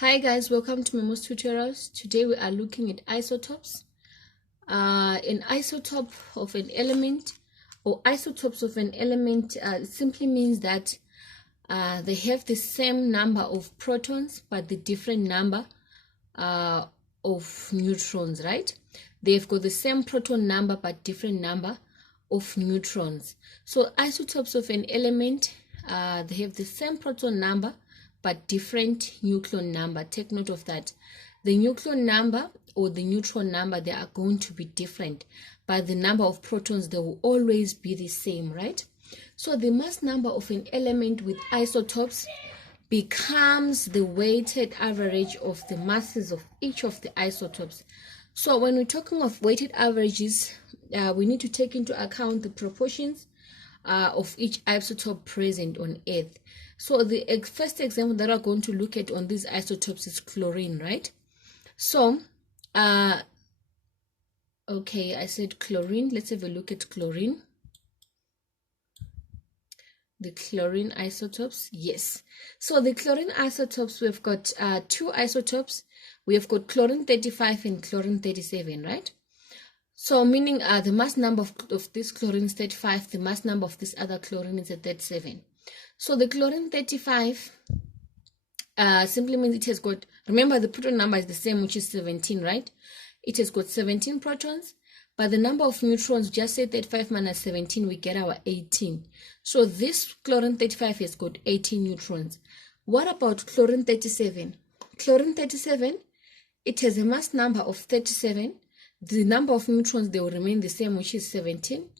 Hi guys, welcome to Memo's tutorials. Today we are looking at isotopes. An isotope of an element or isotopes of an element simply means that they have the same number of protons but the different number of neutrons, right? They've got the same proton number but different number of neutrons. So isotopes of an element, they have the same proton number but different nucleon number. Take note of that. The nucleon number or the neutron number, they are going to be different, but the number of protons, they will always be the same, right? So the mass number of an element with isotopes becomes the weighted average of the masses of each of the isotopes. So when we're talking of weighted averages, we need to take into account the proportions of each isotope present on Earth. So the first example that we're going to look at on these isotopes is chlorine, right? So, okay, I said chlorine. Let's have a look at chlorine. The chlorine isotopes, yes. So the chlorine isotopes, we've got two isotopes. We have got chlorine 35 and chlorine 37, right? So meaning the mass number of this chlorine is 35, the mass number of this other chlorine is at 37. So the chlorine 35 simply means it has got, remember the proton number is the same, which is 17, right? It has got 17 protons, but the number of neutrons, just say 35 minus 17, we get our 18. So this chlorine 35 has got 18 neutrons. What about chlorine 37? Chlorine 37, it has a mass number of 37. The number of neutrons, they will remain the same, which is 17.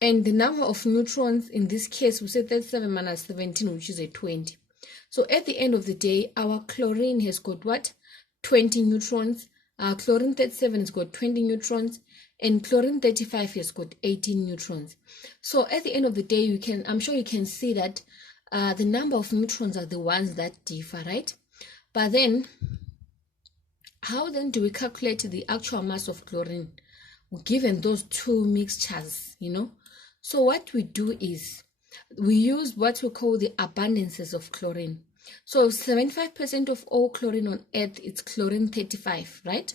And the number of neutrons, in this case, we say 37 minus 17, which is a 20. So at the end of the day, our chlorine has got what? 20 neutrons. Chlorine 37 has got 20 neutrons. And chlorine 35 has got 18 neutrons. So at the end of the day, I'm sure you can see that the number of neutrons are the ones that differ, right? But then, how then do we calculate the actual mass of chlorine given those two mixtures, you know? So what we do is we use what we call the abundances of chlorine. So 75% of all chlorine on Earth is chlorine 35, right?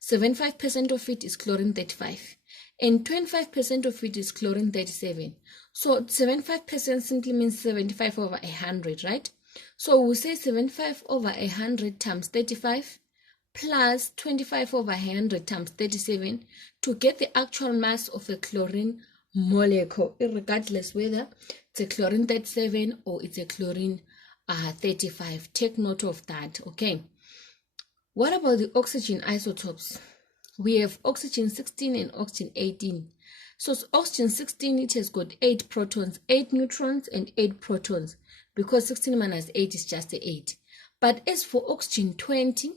75% of it is chlorine 35 and 25% of it is chlorine 37. So 75% simply means 75 over 100, right? So we say 75 over 100 times 35 plus 25 over 100 times 37 to get the actual mass of a chlorine molecule, regardless whether it's a chlorine 37 or it's a chlorine 35. Take note of that, okay? What about the oxygen isotopes? We have oxygen 16 and oxygen 18. So oxygen 16, it has got 8 protons, 8 neutrons and 8 protons, because 16 minus 8 is just 8. But as for oxygen 20,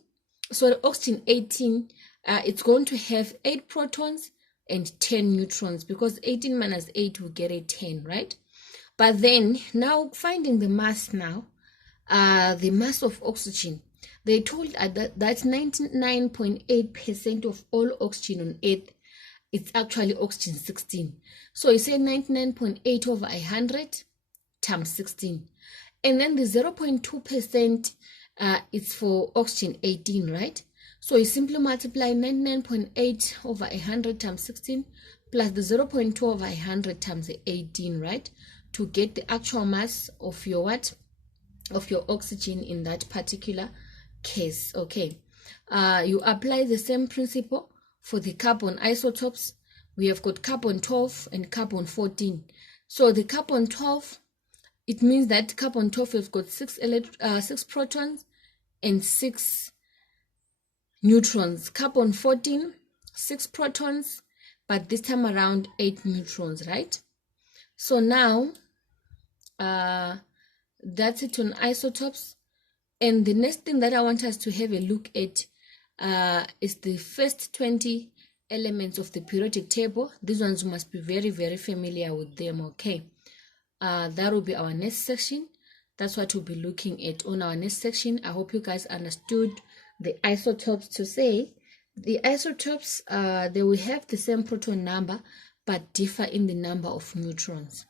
so the oxygen 18, it's going to have 8 protons and 10 neutrons, because 18 minus 8 will get a 10, right? But then now finding the mass now, the mass of oxygen, they told that 99.8% of all oxygen on Earth, it's actually oxygen 16. So you say 99.8 over 100 times 16. And then the 0.2% it's for oxygen 18, right? So you simply multiply 99.8 over 100 times 16 plus the 0.2 over 100 times 18, right? To get the actual mass of your what? Of your oxygen in that particular case, okay? You apply the same principle for the carbon isotopes. We have got carbon 12 and carbon 14. So the carbon 12, it means that carbon 12 has got 6 protons and 6 neutrons. Carbon 14, 6 protons, but this time around 8 neutrons, right? So now that's it on isotopes. And the next thing that I want us to have a look at is the first 20 elements of the periodic table. These ones you must be very, very familiar with them, okay? That will be our next section. That's what we'll be looking at on our next section. I hope you guys understood the isotopes. To say the isotopes, they will have the same proton number but differ in the number of neutrons.